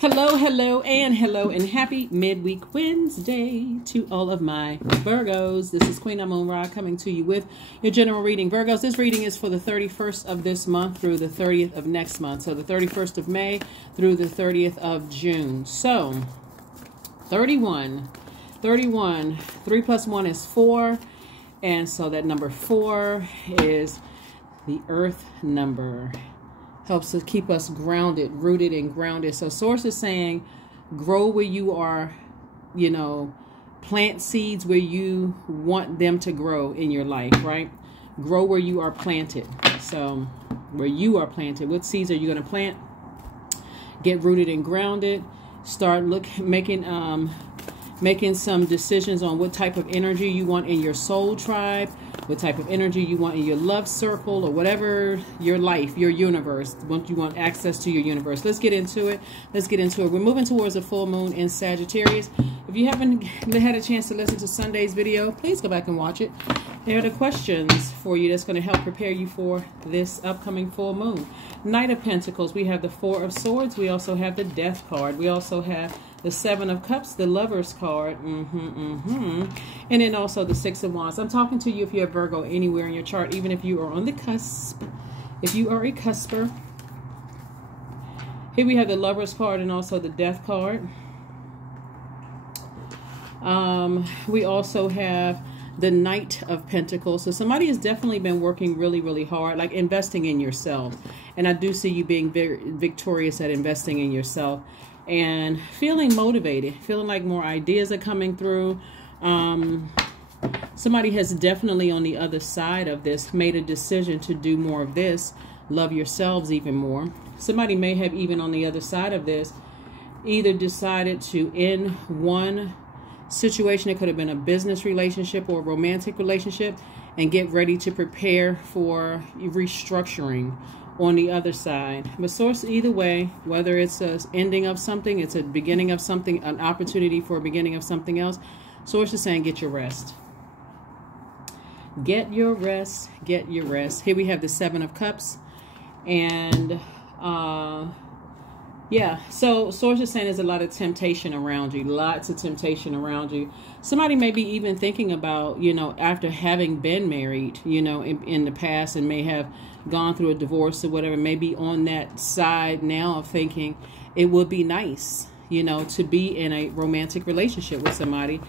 Hello, and happy midweek Wednesday to all of my Virgos. This is Queen Amun Ra coming to you with your general reading. Virgos, this reading is for the 31st of this month through the 30th of next month. So the 31st of May through the 30th of June. So 31, 3 plus 1 is 4. And so that number 4 is the earth number. Helps to keep us grounded, rooted and grounded. So source is saying, grow where you are, plant seeds where you want them to grow in your life, right? Grow where you are planted. So where you are planted, what seeds are you going to plant? Get rooted and grounded. Start making some decisions on what type of energy you want in your soul tribe, what type of energy you want in your love circle, or whatever your life, your universe, you want access to your universe. Let's get into it. We're moving towards a full moon in Sagittarius. If you haven't had a chance to listen to Sunday's video, please go back and watch it. There are the questions for you that's going to help prepare you for this upcoming full moon. Knight of Pentacles, we have the 4 of Swords. We also have the Death card. We also have the 7 of Cups, the Lovers card, and then also the 6 of Wands. I'm talking to you if you have Virgo anywhere in your chart, even if you are on the cusp. If you are a cusper, here we have the Lovers card and also the Death card. We also have the Knight of Pentacles. So somebody has definitely been working really, really hard, like investing in yourself. And I do see you being very victorious at investing in yourself and feeling motivated, feeling like more ideas are coming through. Somebody has definitely on the other side of this made a decision to do more of this, love yourselves even more. Somebody may have even on the other side of this either decided to end one situation. It could have been a business relationship or a romantic relationship and get ready to prepare for restructuring on the other side. But source, either way, whether it's an ending of something, it's a beginning of something, an opportunity for a beginning of something else, source is saying get your rest. Get your rest. Get your rest. Here we have the 7 of Cups. And yeah, so source is saying there's a lot of temptation around you. Lots of temptation around you. Somebody may be even thinking about, after having been married, in the past and may have gone through a divorce or whatever, maybe on that side now of thinking it would be nice, to be in a romantic relationship with somebody,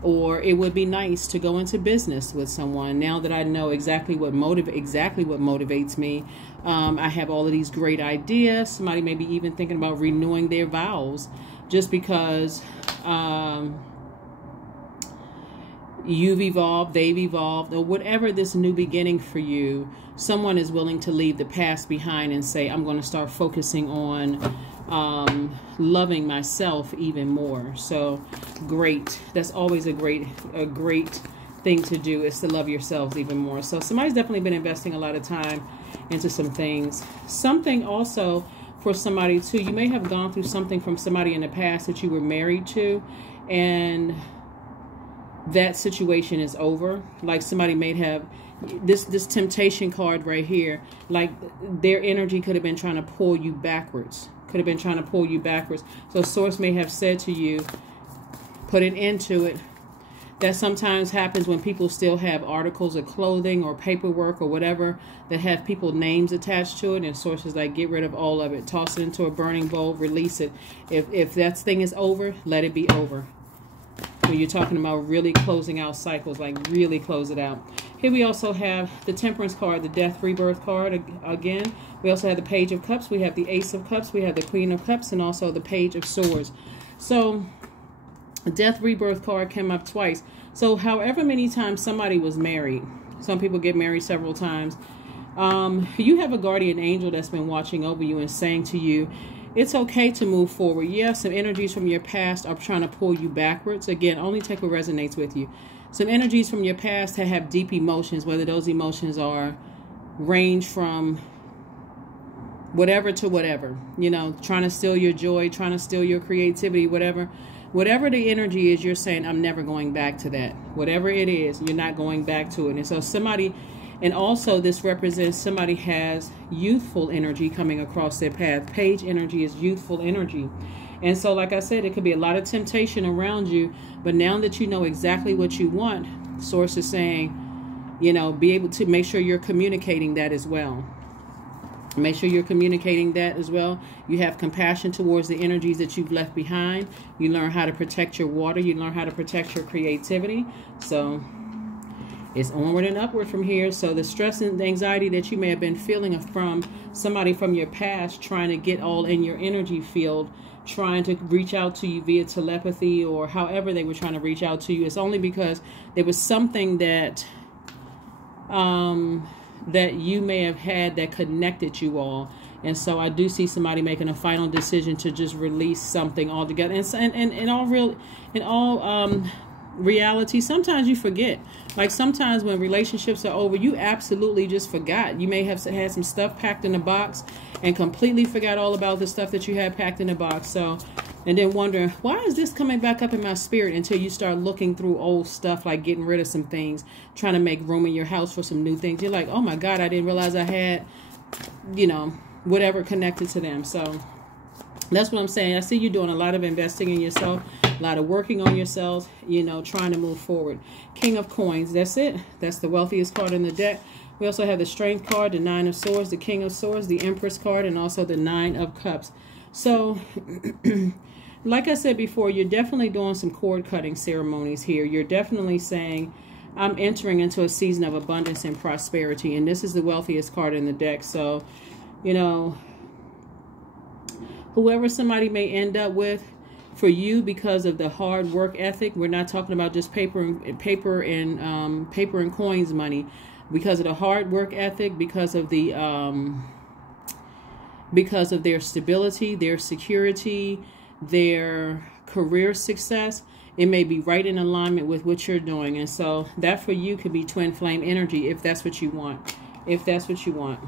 or it would be nice to go into business with someone. Now that I know exactly what motivates me, I have all of these great ideas. Somebody may be even thinking about renewing their vows just because you've evolved, they've evolved, or whatever this new beginning for you, someone is willing to leave the past behind and say, I'm going to start focusing on loving myself even more. So great. That's always a great thing to do, is to love yourselves even more. So somebody's definitely been investing a lot of time into some things. Something also for somebody too, you may have gone through something from somebody in the past that you were married to, and that situation is over. Like somebody may have this temptation card right here, like their energy could have been trying to pull you backwards, So source may have said to you, put an end to it. That sometimes happens when people still have articles of clothing or paperwork or whatever that have people's names attached to it, and sources like, get rid of all of it, toss it into a burning bowl, release it. If that thing is over, let it be over. When you're talking about really closing out cycles, like really close it out. Here we also have the Temperance card, the Death Rebirth card again. We also have the Page of Cups. We have the Ace of Cups. We have the Queen of Cups, and also the Page of Swords. So the Death Rebirth card came up twice. So however many times somebody was married, some people get married several times, you have a guardian angel that's been watching over you and saying to you, it's okay to move forward. Yes, some energies from your past are trying to pull you backwards. Again, only take what resonates with you. Some energies from your past that have deep emotions, whether those emotions are range from whatever to whatever, trying to steal your joy, trying to steal your creativity, whatever the energy is, you're saying, I'm never going back to that. Whatever it is, you're not going back to it. And so somebody And also this represents somebody has youthful energy coming across their path. Page energy is youthful energy. And so, like I said, it could be a lot of temptation around you. But now that you know exactly what you want, Source is saying, you know, be able to make sure you're communicating that as well. Make sure you're communicating that as well. You have compassion towards the energies that you've left behind. You learn how to protect your water. You learn how to protect your creativity. So it's onward and upward from here. So the stress and the anxiety that you may have been feeling from somebody from your past trying to get all in your energy field, trying to reach out to you via telepathy or however they were trying to reach out to you, it's only because there was something that that you may have had that connected you all. And so I do see somebody making a final decision to just release something altogether. And in all reality, sometimes you forget. Like sometimes when relationships are over, you absolutely just forgot. You may have had some stuff packed in a box and completely forgot all about the stuff that you had packed in the box. So, and then wondering, why is this coming back up in my spirit, until you start looking through old stuff, like getting rid of some things, trying to make room in your house for some new things. You're like, oh my God, I didn't realize I had, you know, whatever connected to them. So that's what I'm saying. I see you doing a lot of investing in yourself, a lot of working on yourself, you know, trying to move forward. King of Coins, that's it. That's the wealthiest card in the deck. We also have the Strength card, the Nine of Swords, the King of Swords, the Empress card, and also the Nine of Cups. So like I said before, you're definitely doing some cord cutting ceremonies here. You're definitely saying, I'm entering into a season of abundance and prosperity. And this is the wealthiest card in the deck. So, you know, whoever somebody may end up with, for you, because of the hard work ethic, we're not talking about just paper and coins money. Because of the hard work ethic, because of their stability, their security, their career success, it may be right in alignment with what you're doing. And so that for you could be twin flame energy, if that's what you want. If that's what you want.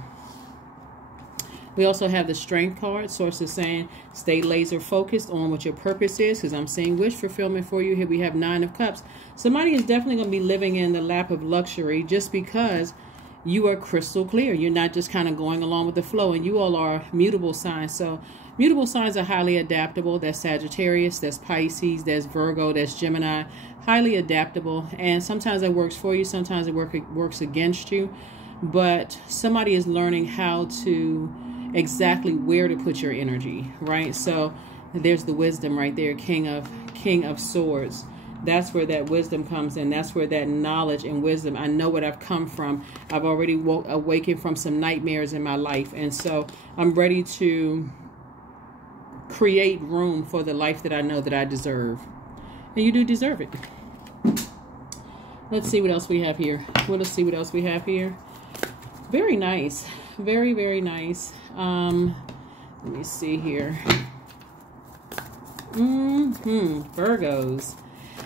We also have the Strength card. Source is saying, stay laser focused on what your purpose is, because I'm seeing wish fulfillment for you. Here we have Nine of Cups. Somebody is definitely going to be living in the lap of luxury, just because you are crystal clear. You're not just kind of going along with the flow, and you all are mutable signs. So mutable signs are highly adaptable. That's Sagittarius, that's Pisces, that's Virgo, that's Gemini. Highly adaptable, and sometimes it works for you, sometimes it works against you. But somebody is learning how to exactly where to put your energy, right? So there's the wisdom right there, King of Swords. That's where that wisdom comes in. That's where that knowledge and wisdom. I know what I've come from. I've already awakened from some nightmares in my life, and so I'm ready to create room for the life that I know that I deserve. And you do deserve it. Let's see what else we have here. Let's see what else we have here. Very nice. Very, very nice. Let me see here. Virgos.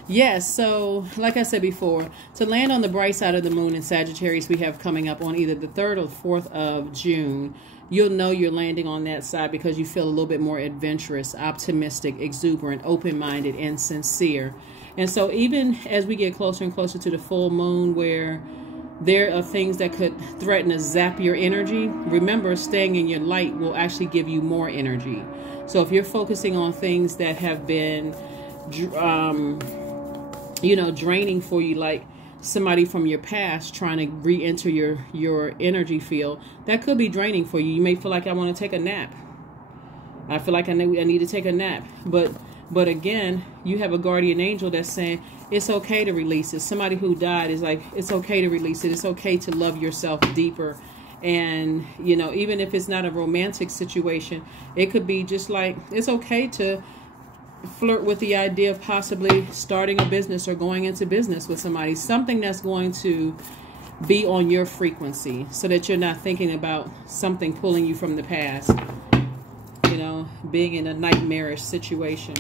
Yes, so like I said before, to land on the bright side of the moon in Sagittarius, we have coming up on either the 3rd or 4th of June. You'll know you're landing on that side because you feel a little bit more adventurous, optimistic, exuberant, open-minded, and sincere. And so even as we get closer and closer to the full moon, where there are things that could threaten to zap your energy, remember, staying in your light will actually give you more energy. So if you're focusing on things that have been, you know, draining for you, like somebody from your past trying to re-enter your energy field, that could be draining for you. You may feel like, I want to take a nap. I feel like I need to take a nap. But again, you have a guardian angel that's saying it's okay to release it. Somebody who died is like, it's okay to release it. It's okay to love yourself deeper. And, you know, even if it's not a romantic situation, it could be just like, it's okay to flirt with the idea of possibly starting a business or going into business with somebody. Something that's going to be on your frequency, so that you're not thinking about something pulling you from the past. You know, being in a nightmarish situation.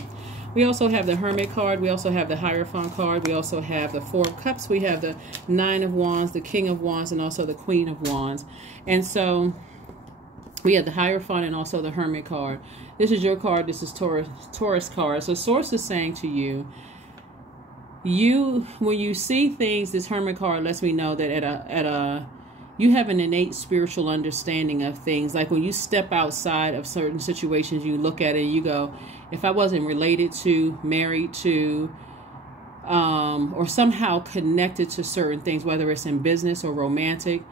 We also have the Hermit card. We also have the Hierophant card. We also have the Four of Cups. We have the Nine of Wands, the King of Wands, and also the Queen of Wands. And so we have the Hierophant and also the Hermit card. This is your card. This is Taurus card. So Source is saying to you, when you see things, this Hermit card lets me know that you have an innate spiritual understanding of things. Like when you step outside of certain situations, you look at it and you go, if I wasn't related to, married to, or somehow connected to certain things, whether it's in business or romantic,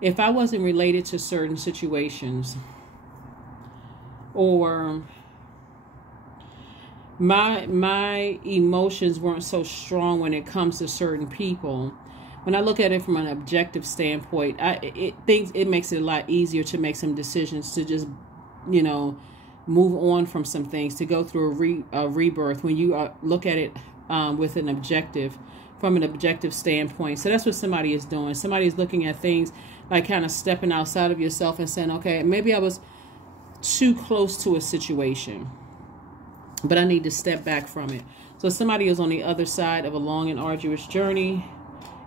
if I wasn't related to certain situations, or my emotions weren't so strong when it comes to certain people, when I look at it from an objective standpoint, it makes it a lot easier to make some decisions, to just, you know, move on from some things, to go through a rebirth when you look at it with an objective, from an objective standpoint. So that's what somebody is doing. Somebody is looking at things like kind of stepping outside of yourself and saying, okay, maybe I was too close to a situation, but I need to step back from it. So somebody is on the other side of a long and arduous journey.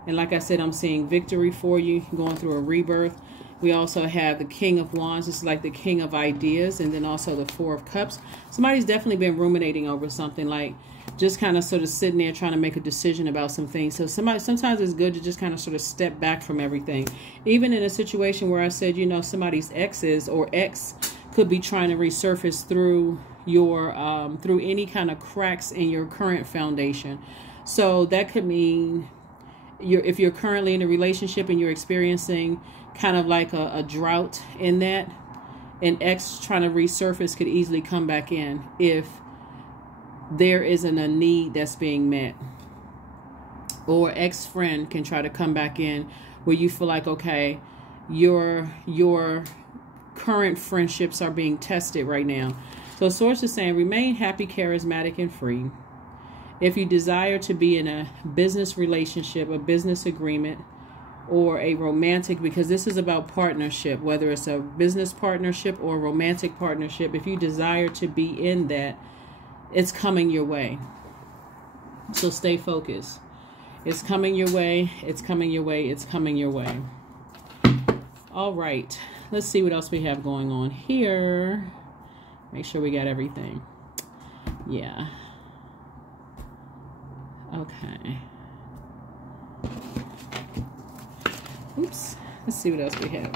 And like I said, I'm seeing victory for you, going through a rebirth. We also have the King of Wands. This is like the King of Ideas. And then also the Four of Cups. Somebody's definitely been ruminating over something, like just kind of sort of sitting there trying to make a decision about some things. So sometimes it's good to just kind of sort of step back from everything. Even in a situation where I said, you know, somebody's exes or ex could be trying to resurface through your through any kind of cracks in your current foundation. So that could mean if you're currently in a relationship and you're experiencing kind of like a drought in that, an ex trying to resurface could easily come back in if there isn't a need that's being met. Or ex-friend can try to come back in where you feel like, okay, your current friendships are being tested right now. So Source is saying, remain happy, charismatic, and free. If you desire to be in a business relationship, a business agreement, or a romantic, because this is about partnership, whether it's a business partnership or a romantic partnership, if you desire to be in that, it's coming your way. So stay focused. It's coming your way. It's coming your way. It's coming your way. All right. Let's see what else we have going on here. Make sure we got everything. Yeah. Okay. Oops. Let's see what else we have.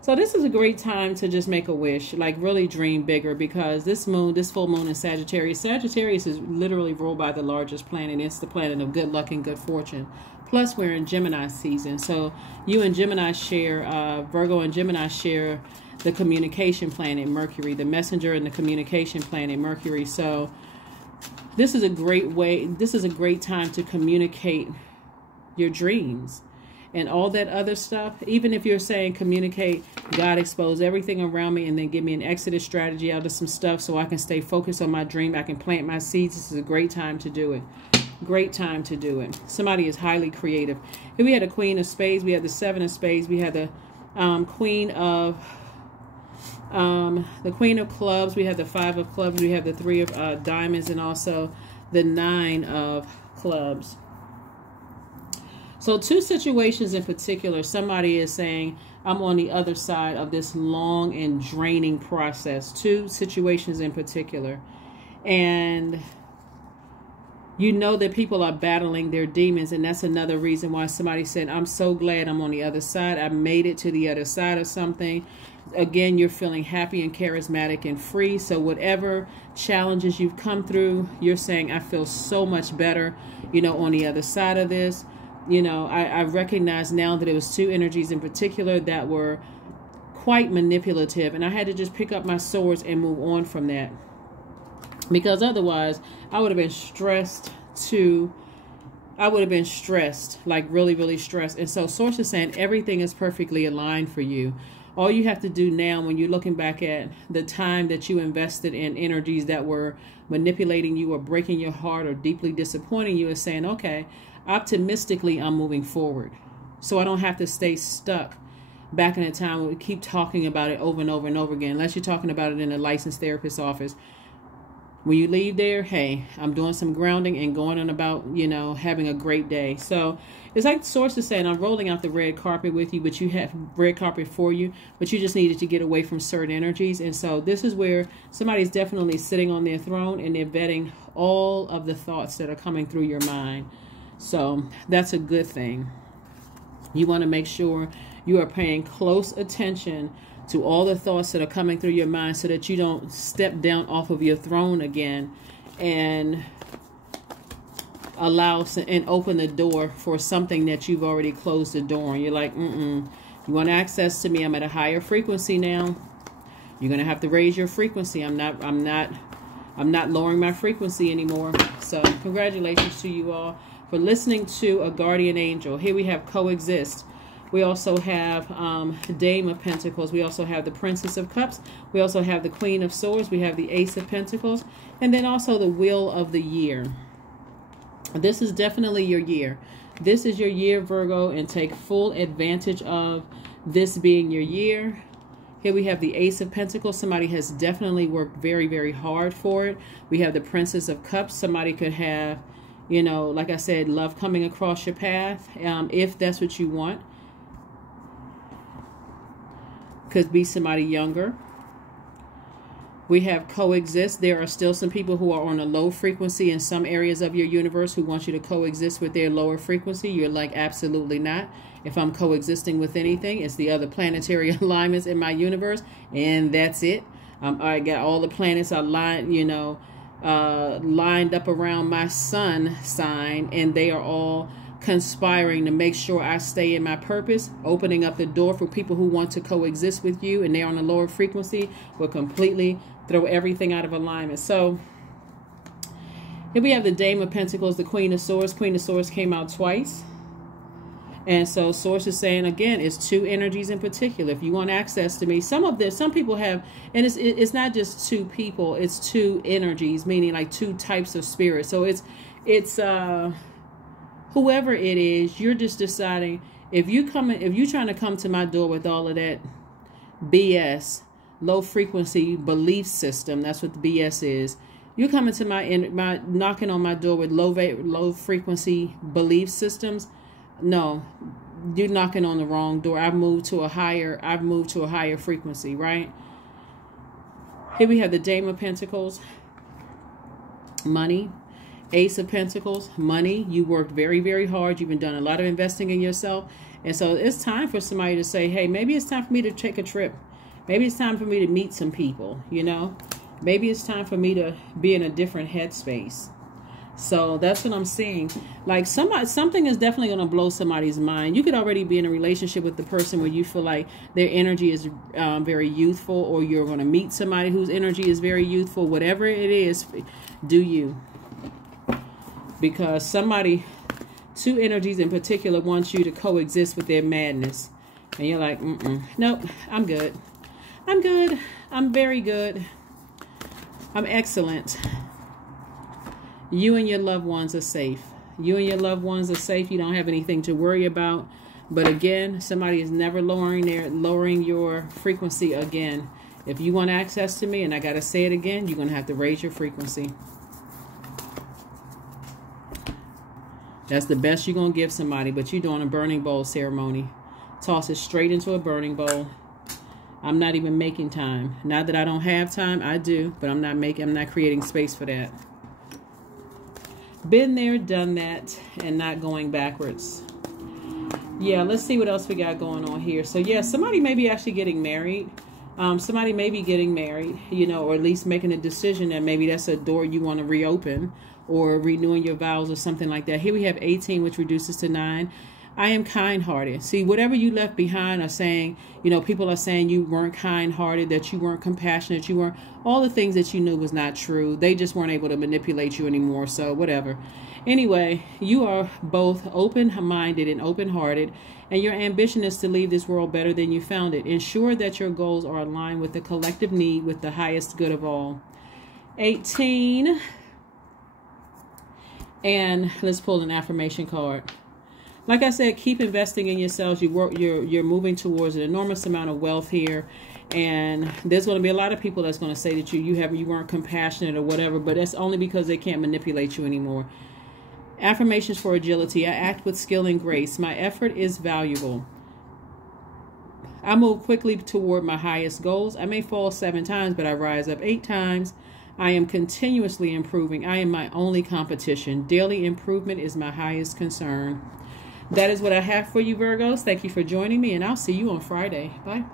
So this is a great time to just make a wish, like really dream bigger, because this full moon in Sagittarius. Sagittarius is literally ruled by the largest planet. It's the planet of good luck and good fortune. Plus, we're in Gemini season. So you and Gemini share, Virgo and Gemini share the communication planet, Mercury, the messenger and the communication planet, Mercury. So this is a great way, this is a great time to communicate your dreams and all that other stuff. Even if you're saying communicate, God, expose everything around me and then give me an exodus strategy out of some stuff so I can stay focused on my dream. I can plant my seeds. This is a great time to do it. Great time to do it. Somebody is highly creative. Here we had a Queen of Spades. We had the Seven of Spades. We had the Queen of Clubs. We have the Five of Clubs. We have the Three of Diamonds, and also the Nine of Clubs. So two situations in particular, somebody is saying, I'm on the other side of this long and draining process. Two situations in particular. And you know that people are battling their demons, and that's another reason why somebody said, I'm so glad I'm on the other side. I made it to the other side of something. Again, you're feeling happy and charismatic and free. So whatever challenges you've come through, you're saying, I feel so much better, you know, on the other side of this. You know, I recognize now that it was two energies in particular that were quite manipulative, and I had to just pick up my swords and move on from that. Because otherwise, I would have been stressed like really, really stressed. And so Source is saying everything is perfectly aligned for you. All you have to do now, when you're looking back at the time that you invested in energies that were manipulating you or breaking your heart or deeply disappointing you, is saying, okay, optimistically, I'm moving forward. So I don't have to stay stuck back in a time where we keep talking about it over and over and over again, unless you're talking about it in a licensed therapist's office. When you leave there, hey, I'm doing some grounding and going on about, you know, having a great day. So it's like Source is saying, I'm rolling out the red carpet with you, but you have red carpet for you, but you just needed to get away from certain energies. And so this is where somebody's definitely sitting on their throne and they're vetting all of the thoughts that are coming through your mind. So that's a good thing. You want to make sure you are paying close attention to all the thoughts that are coming through your mind so that you don't step down off of your throne again and allow and open the door for something that you've already closed the door on. You're like, you want access to me? I'm at a higher frequency now. You're going to have to raise your frequency. I'm not lowering my frequency anymore. So congratulations to you all for listening to a guardian angel. Here we have coexist. We also have Dame of Pentacles. We also have the Princess of Cups. We also have the Queen of Swords. We have the Ace of Pentacles. And then also the Wheel of the Year. This is definitely your year. This is your year, Virgo, and take full advantage of this being your year. Here we have the Ace of Pentacles. Somebody has definitely worked very, very hard for it. We have the Princess of Cups. Somebody could have, you know, like I said, love coming across your path, if that's what you want. Could be somebody younger. We have coexist. There are still some people who are on a low frequency in some areas of your universe who want you to coexist with their lower frequency. You're like, absolutely not. If I'm coexisting with anything, it's the other planetary alignments in my universe, and that's it. I got all the planets aligned, you know, lined up around my sun sign, and they are all conspiring to make sure I stay in my purpose, opening up the door for people who want to coexist with you, and they're on a lower frequency, will completely throw everything out of alignment. So here we have the Dame of Pentacles, the Queen of Swords. Queen of Swords came out twice. And so Source is saying, again, it's two energies in particular. If you want access to me, some people have, and it's not just two people, it's two energies, meaning like two types of spirits. So it's whoever it is, you're just deciding if you're trying to come to my door with all of that BS, low frequency belief system, that's what the BS is. You're coming to my knocking on my door with low frequency belief systems. No, you're knocking on the wrong door. I've moved to a higher frequency, right? Here we have the Dame of Pentacles, money. Ace of Pentacles, money. You worked very, very hard. You've been doing a lot of investing in yourself. And so it's time for somebody to say, hey, maybe it's time for me to take a trip. Maybe it's time for me to meet some people, you know. Maybe it's time for me to be in a different headspace. So that's what I'm seeing. Like something is definitely going to blow somebody's mind. You could already be in a relationship with the person where you feel like their energy is very youthful, or you're going to meet somebody whose energy is very youthful. Whatever it is, do you. Because two energies in particular want you to coexist with their madness. And you're like, nope, I'm good. I'm good. I'm very good. I'm excellent. You and your loved ones are safe. You and your loved ones are safe. You don't have anything to worry about. But again, somebody is never lowering your frequency again. If you want access to me, and I got to say it again, you're going to have to raise your frequency. That's the best you're going to give somebody, but you're doing a burning bowl ceremony. Toss it straight into a burning bowl. I'm not even making time. Not that I don't have time, I do, but I'm not creating space for that. Been there, done that, and not going backwards. Yeah, let's see what else we got going on here. So yeah, somebody may be actually getting married. Somebody may be getting married, you know, or at least making a decision that maybe that's a door you want to reopen, or renewing your vows or something like that. Here we have 18, which reduces to 9. I am kind-hearted. See, whatever you left behind are saying, you know, people are saying you weren't kind-hearted, that you weren't compassionate, you weren't, all the things that you knew was not true. They just weren't able to manipulate you anymore, so whatever. Anyway, you are both open-minded and open-hearted, and your ambition is to leave this world better than you found it. Ensure that your goals are aligned with the collective need, with the highest good of all. 18. And let's pull an affirmation card. Like I said, keep investing in yourselves. You're moving towards an enormous amount of wealth here, and there's going to be a lot of people that's going to say that you weren't compassionate or whatever, but that's only because they can't manipulate you anymore. Affirmations for agility. I act with skill and grace. My effort is valuable. I move quickly toward my highest goals. I may fall 7 times, but I rise up 8 times. I am continuously improving. I am my only competition. Daily improvement is my highest concern. That is what I have for you, Virgos. Thank you for joining me, and I'll see you on Friday. Bye.